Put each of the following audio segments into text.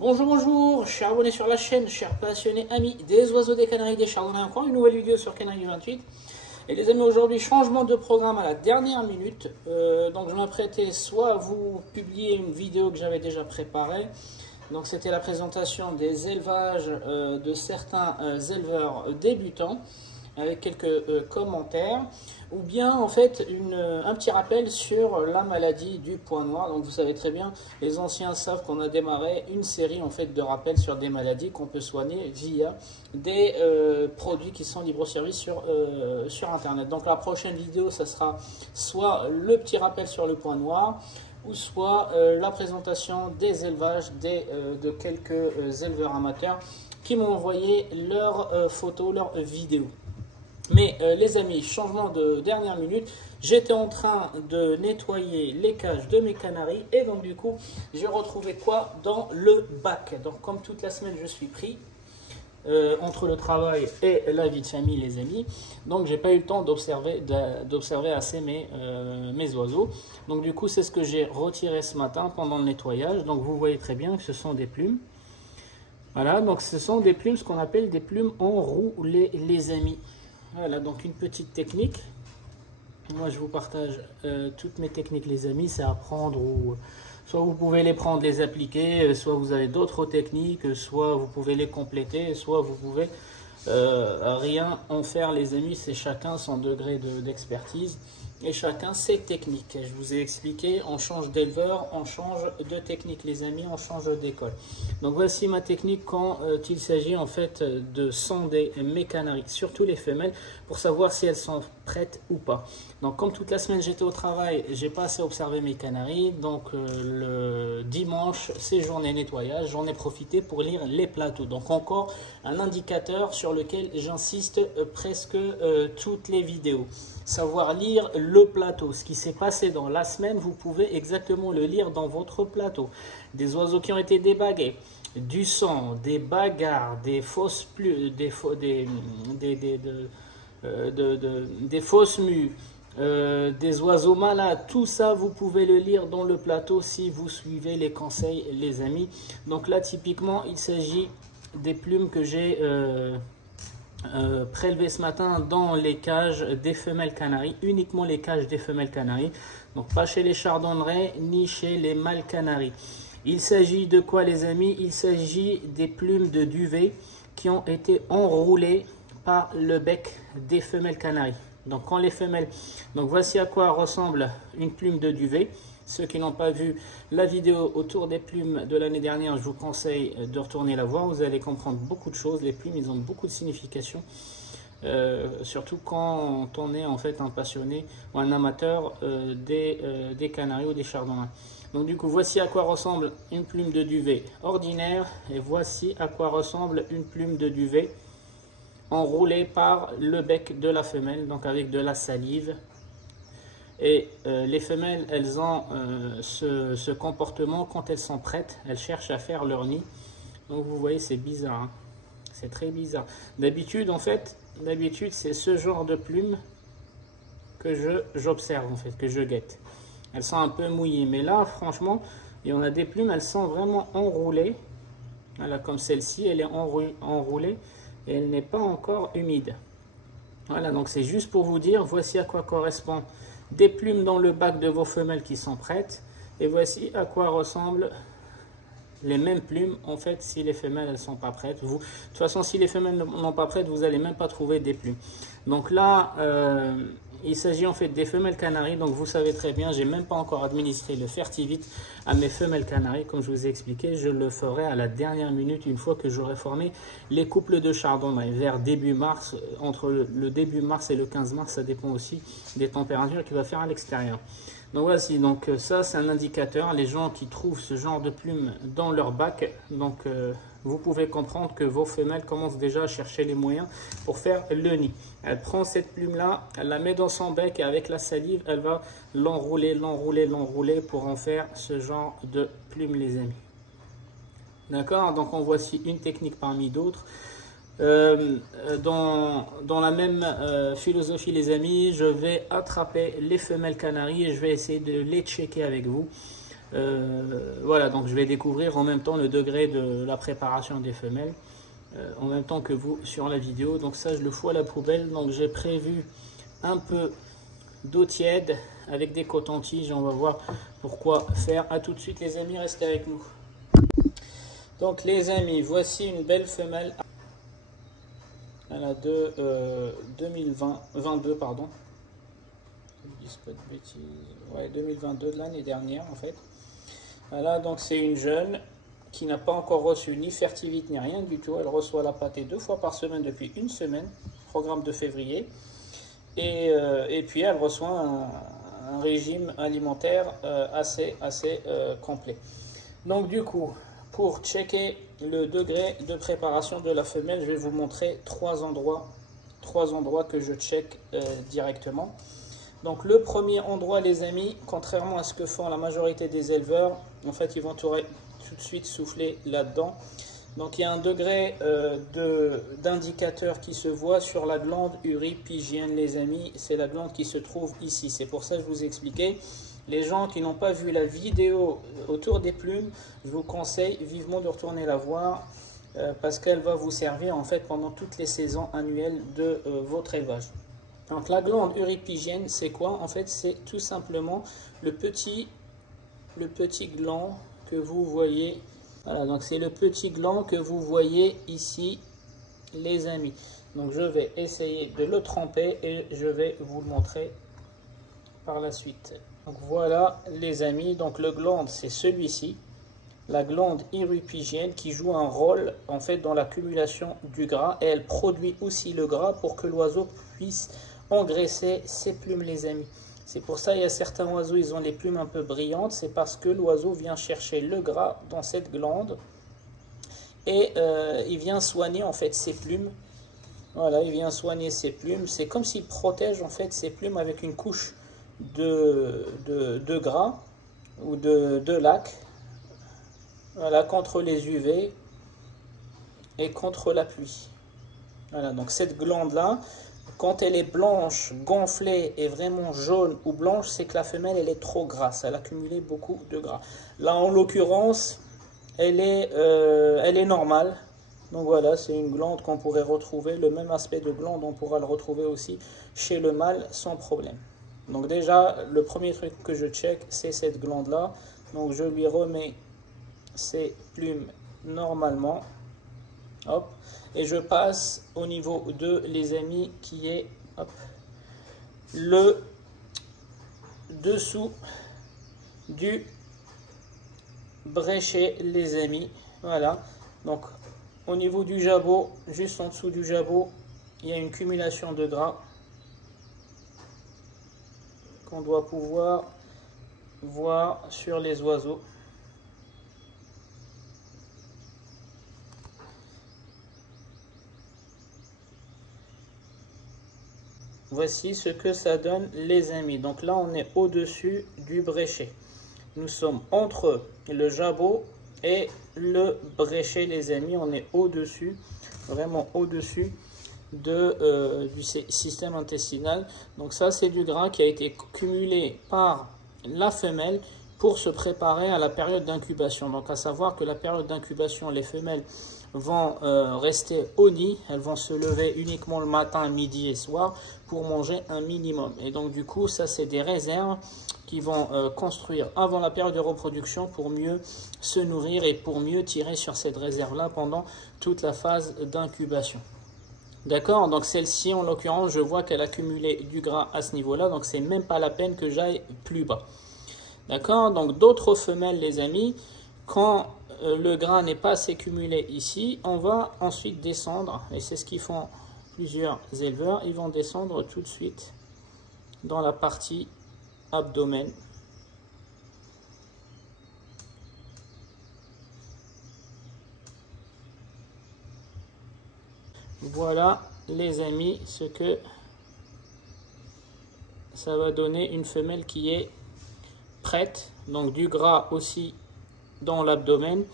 Bonjour, bonjour, chers abonnés sur la chaîne, chers passionnés amis des oiseaux, des canaris, des chardonnays, encore une nouvelle vidéo sur Canaries 28. Et les amis, aujourd'hui, changement de programme à la dernière minute. Donc je m'apprêtais soit à vous publier une vidéo que j'avais déjà préparée. Donc c'était la présentation des élevages de certains éleveurs débutants, avec quelques commentaires, ou bien en fait un petit rappel sur la maladie du point noir. Donc vous savez très bien, les anciens savent qu'on a démarré une série en fait de rappels sur des maladies qu'on peut soigner via des produits qui sont libre service sur internet. Donc la prochaine vidéo, ça sera soit le petit rappel sur le point noir, ou soit la présentation des élevages de quelques éleveurs amateurs qui m'ont envoyé leurs photos, leurs vidéos. Mais les amis, changement de dernière minute, j'étais en train de nettoyer les cages de mes canaris et donc du coup, j'ai retrouvé quoi dans le bac. Donc comme toute la semaine, je suis pris entre le travail et la vie de famille, les amis. Donc j'ai pas eu le temps d'observer assez mes oiseaux. Donc du coup, c'est ce que j'ai retiré ce matin pendant le nettoyage. Donc vous voyez très bien que ce sont des plumes. Voilà, donc ce sont des plumes, ce qu'on appelle des plumes enroulées, les amis. Voilà, donc une petite technique. Moi, je vous partage toutes mes techniques, les amis. C'est à prendre ou soit vous pouvez les prendre, les appliquer, soit vous avez d'autres techniques, soit vous pouvez les compléter, soit vous pouvez rien en faire, les amis. C'est chacun son degré d'expertise et chacun ses techniques. Je vous ai expliqué, on change d'éleveur, on change de technique, les amis, on change d'école. Donc voici ma technique quand il s'agit en fait de sonder mes canaris, surtout les femelles, pour savoir si elles sont prêtes ou pas. Donc comme toute la semaine j'étais au travail, j'ai pas assez observé mes canaris, donc le dimanche c'est journée nettoyage, j'en ai profité pour lire les plateaux. Donc encore un indicateur sur lequel j'insiste presque toutes les vidéos. Savoir lire le plateau, ce qui s'est passé dans la semaine, vous pouvez exactement le lire dans votre plateau. Des oiseaux qui ont été débagués, du sang, des bagarres, des fausses plumes, des fausses mues, des oiseaux malades, tout ça vous pouvez le lire dans le plateau si vous suivez les conseils, les amis. Donc là typiquement il s'agit des plumes que j'ai prélevées ce matin dans les cages des femelles canaries, uniquement les cages des femelles canaries, donc pas chez les chardonnerets ni chez les mâles canaries. Il s'agit de quoi, les amis? Il s'agit des plumes de duvet qui ont été enroulées par le bec des femelles canaries. Donc quand les femelles, donc voici à quoi ressemble une plume de duvet. Ceux qui n'ont pas vu la vidéo autour des plumes de l'année dernière, je vous conseille de retourner la voir. Vous allez comprendre beaucoup de choses. Les plumes, ils ont beaucoup de signification. Surtout quand on est en fait un passionné ou un amateur des canaris ou des chardonnerets. Donc du coup, voici à quoi ressemble une plume de duvet ordinaire et voici à quoi ressemble une plume de duvet enroulée par le bec de la femelle, donc avec de la salive. Et les femelles, elles ont ce comportement quand elles sont prêtes, elles cherchent à faire leur nid. Donc vous voyez, c'est bizarre, hein, c'est très bizarre. D'habitude, en fait, c'est ce genre de plumes que j'observe, en fait, que je guette. Elles sont un peu mouillées, mais là, franchement, il y en a des plumes, elles sont vraiment enroulées. Voilà, comme celle-ci, elle est enroulée et elle n'est pas encore humide. Voilà, donc c'est juste pour vous dire, voici à quoi correspond des plumes dans le bac de vos femelles qui sont prêtes. Et voici à quoi ressemblent les mêmes plumes, en fait, si les femelles elles sont pas prêtes. De toute façon, si les femelles n'ont pas prêtes, vous n'allez même pas trouver des plumes. Donc là, il s'agit en fait des femelles canaries. Donc vous savez très bien, j'ai même pas encore administré le Fertivite à mes femelles canaries. Comme je vous ai expliqué, je le ferai à la dernière minute une fois que j'aurai formé les couples de chardonnay vers début mars. Entre le début mars et le 15 mars, ça dépend aussi des températures qu'il va faire à l'extérieur. Donc voici, donc ça c'est un indicateur. Les gens qui trouvent ce genre de plumes dans leur bac, donc vous pouvez comprendre que vos femelles commencent déjà à chercher les moyens pour faire le nid. Elle prend cette plume là, elle la met dans son bec et avec la salive, elle va l'enrouler pour en faire ce genre de plume, les amis. D'accord, donc en voici une technique parmi d'autres. Dans la même philosophie, les amis, je vais attraper les femelles canaries et je vais essayer de les checker avec vous. Voilà, donc je vais découvrir en même temps le degré de la préparation des femelles, en même temps que vous sur la vidéo. Donc ça, je le fous à la poubelle. Donc j'ai prévu un peu d'eau tiède avec des cotons-tiges. On va voir pourquoi faire. À tout de suite les amis, restez avec nous. Donc les amis, voici une belle femelle. Elle a de 2022, pardon. Je dis pas de bêtises. Ouais, 2022 de l'année dernière en fait. Voilà, donc c'est une jeune qui n'a pas encore reçu ni Fertivite ni rien du tout. Elle reçoit la pâtée 2 fois par semaine depuis une semaine, programme de février. Et puis elle reçoit un régime alimentaire assez complet. Donc du coup, pour checker le degré de préparation de la femelle, je vais vous montrer trois endroits que je check directement. Donc le premier endroit les amis, contrairement à ce que font la majorité des éleveurs, en fait ils vont tout de suite souffler là-dedans. Donc il y a un degré d'indicateur qui se voit sur la glande uripigienne les amis, c'est la glande qui se trouve ici. C'est pour ça que je vous ai expliqué. Les gens qui n'ont pas vu la vidéo autour des plumes, je vous conseille vivement de retourner la voir parce qu'elle va vous servir en fait pendant toutes les saisons annuelles de votre élevage. Donc la glande uripigienne, c'est quoi? En fait, c'est tout simplement le petit gland que vous voyez. Voilà, donc c'est le petit gland que vous voyez ici, les amis. Donc je vais essayer de le tremper et je vais vous le montrer par la suite. Donc voilà les amis, donc le glande c'est celui-ci, la glande uripigienne qui joue un rôle en fait dans l'accumulation du gras et elle produit aussi le gras pour que l'oiseau puisse engraisser ses plumes les amis. C'est pour ça il y a certains oiseaux, ils ont les plumes un peu brillantes, c'est parce que l'oiseau vient chercher le gras dans cette glande et il vient soigner en fait ses plumes. Voilà, il vient soigner ses plumes, c'est comme s'il protège en fait ses plumes avec une couche de gras ou de laque, voilà, contre les UV et contre la pluie. Voilà, donc cette glande là, quand elle est blanche, gonflée et vraiment jaune ou blanche, c'est que la femelle elle est trop grasse, elle a accumulé beaucoup de gras. Là en l'occurrence, elle est normale. Donc voilà, c'est une glande qu'on pourrait retrouver, le même aspect de glande on pourra le retrouver aussi chez le mâle sans problème. Donc déjà, le premier truc que je check, c'est cette glande-là. Donc je lui remets ses plumes normalement. Hop. Et je passe au niveau 2, les amis, qui est hop, le dessous du bréchet, les amis. Voilà. Donc au niveau du jabot, juste en dessous du jabot, il y a une cumulation de gras qu'on doit pouvoir voir sur les oiseaux. Voici ce que ça donne les amis. Donc là on est au-dessus du bréchet. Nous sommes entre le jabot et le bréchet les amis. On est au-dessus, vraiment au-dessus du système intestinal. Donc ça c'est du gras qui a été cumulé par la femelle pour se préparer à la période d'incubation. Donc à savoir que la période d'incubation, les femelles vont rester au nid, elles vont se lever uniquement le matin, midi et soir pour manger un minimum. Et donc du coup ça c'est des réserves qui vont construire avant la période de reproduction pour mieux se nourrir et pour mieux tirer sur cette réserve là pendant toute la phase d'incubation. D'accord, donc celle-ci en l'occurrence, je vois qu'elle a accumulé du gras à ce niveau-là, donc c'est même pas la peine que j'aille plus bas. D'accord, donc d'autres femelles, les amis, quand le gras n'est pas assez cumulé ici, on va ensuite descendre, et c'est ce qu'ils font plusieurs éleveurs, ils vont descendre tout de suite dans la partie abdomen. Voilà les amis ce que ça va donner, une femelle qui est prête, donc du gras aussi dans l'abdomen.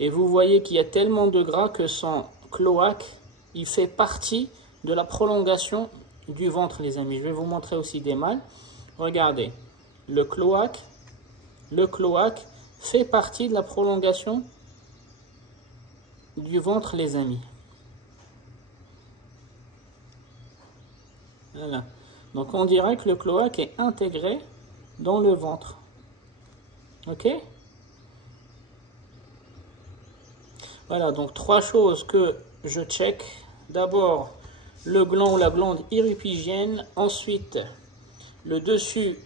Et vous voyez qu'il y a tellement de gras que son cloaque, il fait partie de la prolongation du ventre les amis. Je vais vous montrer aussi des mâles. Regardez, le cloaque fait partie de la prolongation du ventre, les amis. Voilà. Donc on dirait que le cloaque est intégré dans le ventre. Ok? Voilà, donc 3 choses que je check. D'abord, le gland ou la glande hirupygienne. Ensuite, le dessus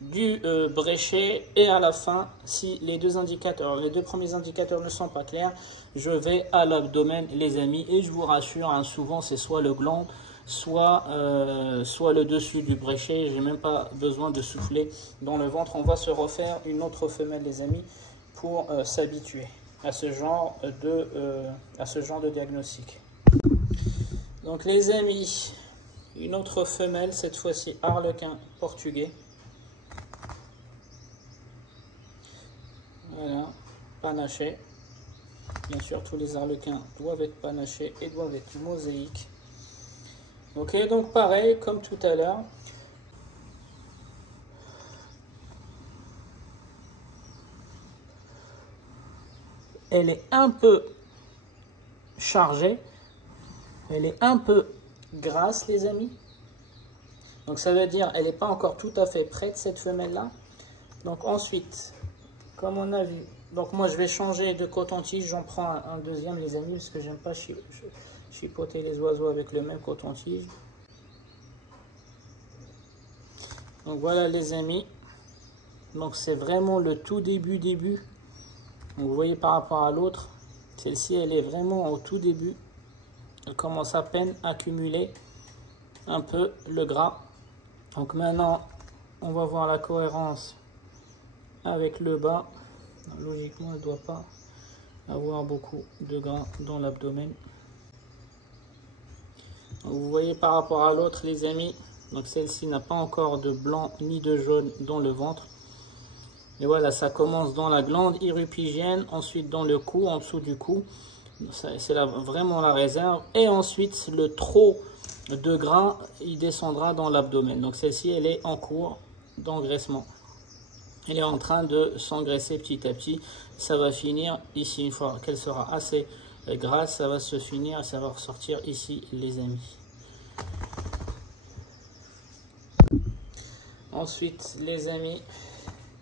du bréchet. Et à la fin, si les deux premiers indicateurs ne sont pas clairs, je vais à l'abdomen, les amis. Et je vous rassure, hein, souvent c'est soit le gland, soit le dessus du bréchet. J'ai même pas besoin de souffler dans le ventre. On va se refaire une autre femelle, les amis, pour s'habituer à ce genre de diagnostic. Donc les amis, une autre femelle, cette fois-ci arlequin portugais. Voilà, panaché. Bien sûr, tous les arlequins doivent être panachés et doivent être mosaïques. Ok, donc pareil, comme tout à l'heure. Elle est un peu chargée. Elle est un peu grasse, les amis. Donc ça veut dire elle n'est pas encore tout à fait prête, cette femelle-là. Donc ensuite, comme on a vu, donc moi je vais changer de coton-tige. J'en prends un deuxième, les amis, parce que j'aime pas chipoter les oiseaux avec le même coton-tige. Donc voilà, les amis. Donc c'est vraiment le tout début. Donc, vous voyez par rapport à l'autre, celle-ci elle est vraiment au tout début. Elle commence à peine à accumuler un peu le gras. Donc maintenant, on va voir la cohérence avec le bas. Logiquement, elle ne doit pas avoir beaucoup de gras dans l'abdomen. Vous voyez par rapport à l'autre, les amis, donc celle-ci n'a pas encore de blanc ni de jaune dans le ventre. Et voilà, ça commence dans la glande hirupygienne, ensuite dans le cou, en dessous du cou. C'est vraiment la réserve. Et ensuite, le trop de gras, il descendra dans l'abdomen. Donc celle-ci, elle est en cours d'engraissement. Elle est en train de s'engraisser petit à petit. Ça va finir ici, une fois qu'elle sera assez grasse, ça va se finir, ça va ressortir ici, les amis. Ensuite, les amis,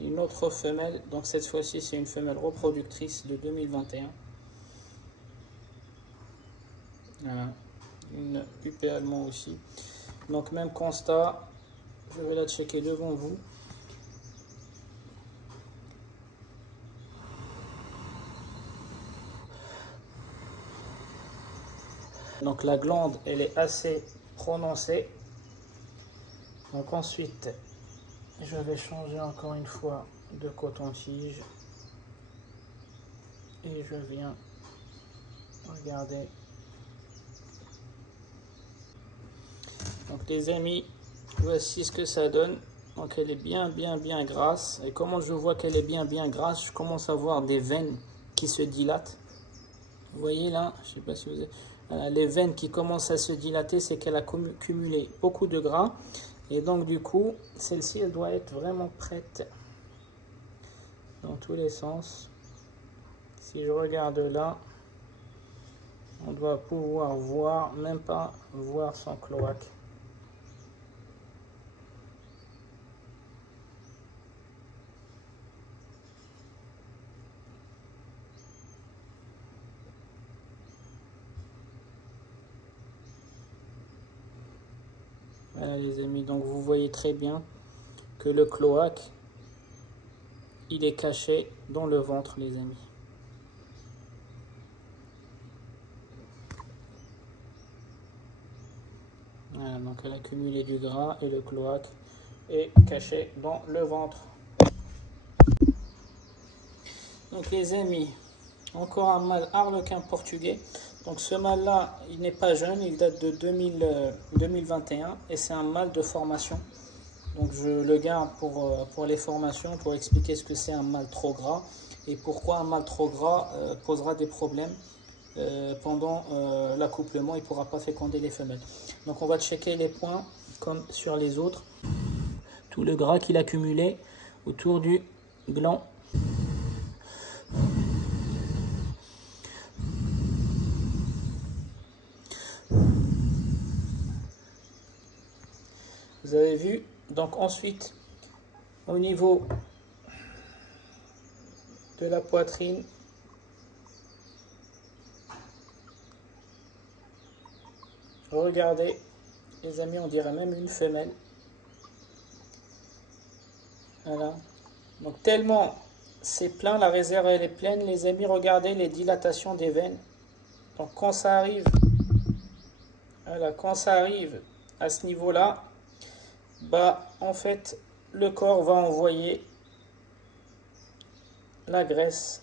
une autre femelle. Donc cette fois-ci, c'est une femelle reproductrice de 2021. Voilà, une UP allemand aussi. Donc même constat, je vais la checker devant vous. Donc la glande, elle est assez prononcée. Donc ensuite, je vais changer encore une fois de coton-tige. Et je viens regarder. Donc les amis, voici ce que ça donne. Donc elle est bien grasse. Et comment je vois qu'elle est bien grasse, je commence à voir des veines qui se dilatent. Vous voyez là, je ne sais pas si vous avez... Voilà, les veines qui commencent à se dilater, c'est qu'elle a cumulé beaucoup de gras. Et donc du coup, celle-ci, elle doit être vraiment prête dans tous les sens. Si je regarde là, on doit pouvoir voir, même pas voir son cloaque. Voilà les amis, donc vous voyez très bien que le cloaque, il est caché dans le ventre, les amis. Voilà, donc elle a accumulé du gras et le cloaque est caché dans le ventre. Donc les amis, encore un mâle arlequin portugais. Donc ce mâle-là, il n'est pas jeune, il date de 2021 et c'est un mâle de formation. Donc je le garde pour les formations, pour expliquer ce que c'est un mâle trop gras et pourquoi un mâle trop gras posera des problèmes pendant l'accouplement, il ne pourra pas féconder les femelles. Donc on va checker les points comme sur les autres. Tout le gras qu'il a accumulé autour du gland Vous avez vu. Donc ensuite, au niveau de la poitrine, regardez, les amis, on dirait même une femelle. Voilà. Donc tellement c'est plein, la réserve elle est pleine, les amis, regardez les dilatations des veines. Donc quand ça arrive, voilà, quand ça arrive à ce niveau-là, bah en fait le corps va envoyer la graisse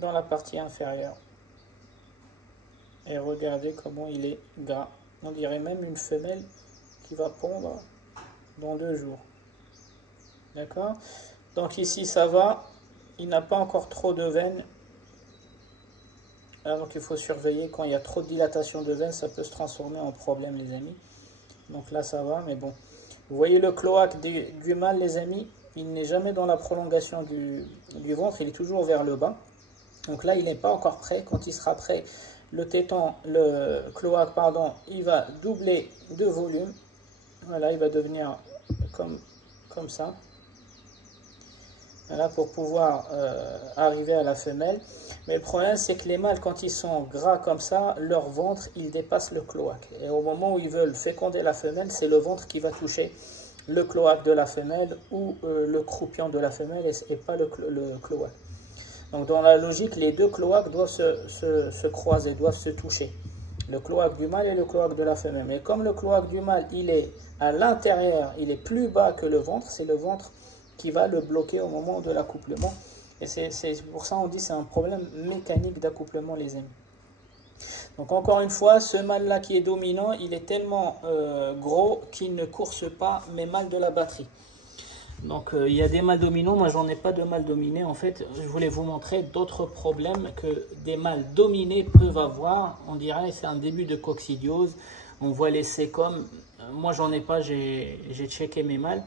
dans la partie inférieure. Et regardez comment il est gras. On dirait même une femelle qui va pondre dans 2 jours. D'accord? Donc ici ça va, il n'a pas encore trop de veines. Alors, donc il faut surveiller, quand il y a trop de dilatation de veines, ça peut se transformer en problème les amis. Donc là ça va, mais bon. Vous voyez le cloaque du mâle les amis, il n'est jamais dans la prolongation du ventre, il est toujours vers le bas. Donc là il n'est pas encore prêt. Quand il sera prêt, le cloaque pardon, il va doubler de volume. Voilà, il va devenir comme ça. Voilà, pour pouvoir arriver à la femelle. Mais le problème c'est que les mâles, quand ils sont gras comme ça, leur ventre il dépasse le cloaque. Et au moment où ils veulent féconder la femelle, c'est le ventre qui va toucher le cloaque de la femelle ou le croupion de la femelle et pas le cloaque. Donc dans la logique, les deux cloaques doivent se croiser, doivent se toucher. Le cloaque du mâle et le cloaque de la femelle. Mais comme le cloaque du mâle il est à l'intérieur, il est plus bas que le ventre, c'est le ventre qui va le bloquer au moment de l'accouplement. Et c'est pour ça on dit c'est un problème mécanique d'accouplement les amis. Donc encore une fois, ce mâle-là qui est dominant, il est tellement gros qu'il ne course pas mes mâles de la batterie. Donc il y a des mâles dominants, moi j'en ai pas de mâles dominés. En fait, je voulais vous montrer d'autres problèmes que des mâles dominés peuvent avoir. On dirait que c'est un début de coccidiose. On voit les sécomes. Moi j'en ai pas, j'ai checké mes mâles.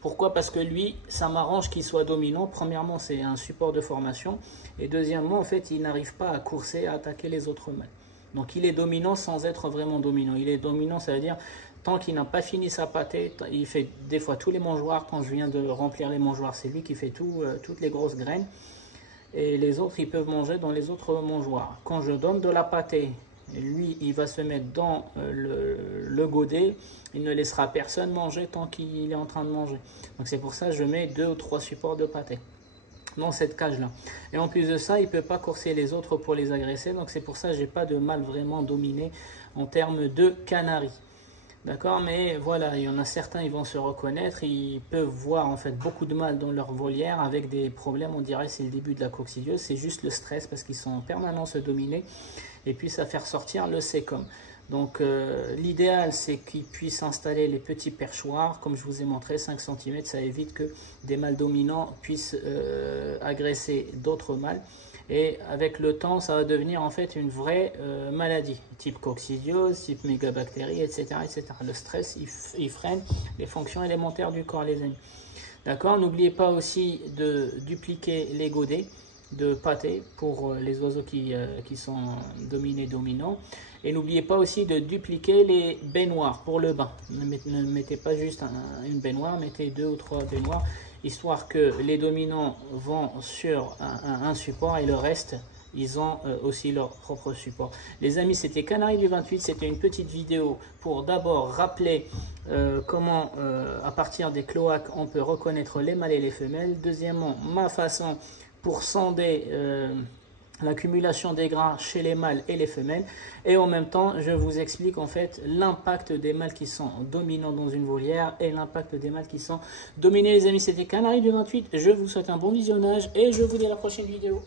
Pourquoi? Parce que lui, ça m'arrange qu'il soit dominant. Premièrement, c'est un support de formation. Et deuxièmement, en fait, il n'arrive pas à courser, à attaquer les autres mâles. Donc il est dominant sans être vraiment dominant. Il est dominant, ça veut dire, tant qu'il n'a pas fini sa pâtée, il fait des fois tous les mangeoires. Quand je viens de remplir les mangeoires, c'est lui qui fait toutes les grosses graines. Et les autres, ils peuvent manger dans les autres mangeoires. Quand je donne de la pâtée, lui, il va se mettre dans le godet. Il ne laissera personne manger tant qu'il est en train de manger. Donc c'est pour ça que je mets 2 ou 3 supports de pâté dans cette cage-là. Et en plus de ça, il ne peut pas courser les autres pour les agresser. Donc c'est pour ça que je n'ai pas de mâle vraiment dominé en termes de canaries. D'accord? Mais voilà, il y en a certains, ils vont se reconnaître. Ils peuvent voir en fait beaucoup de mâles dans leur volière avec des problèmes. On dirait que c'est le début de la coccidiose. C'est juste le stress parce qu'ils sont en permanence dominés. Et puis ça fait ressortir le sécom. Donc l'idéal c'est qu'ils puissent installer les petits perchoirs, comme je vous ai montré, 5 cm, ça évite que des mâles dominants puissent agresser d'autres mâles. Et avec le temps, ça va devenir en fait une vraie maladie, type coccidiose, type mégabactérie, etc., etc. Le stress, il freine les fonctions élémentaires du corps, les amis. D'accord? N'oubliez pas aussi de dupliquer les godets de pâté pour les oiseaux qui sont dominants. Et n'oubliez pas aussi de dupliquer les baignoires pour le bain. Ne mettez pas juste une baignoire, mettez 2 ou 3 baignoires, histoire que les dominants vont sur un support et le reste, ils ont aussi leur propre support. Les amis, c'était Canaries du 28, c'était une petite vidéo pour d'abord rappeler comment à partir des cloaques on peut reconnaître les mâles et les femelles. Deuxièmement, ma façon pour sonder l'accumulation des gras chez les mâles et les femelles. Et en même temps, je vous explique en fait l'impact des mâles qui sont dominants dans une volière et l'impact des mâles qui sont dominés. Les amis, c'était Canaries du 28. Je vous souhaite un bon visionnage et je vous dis à la prochaine vidéo.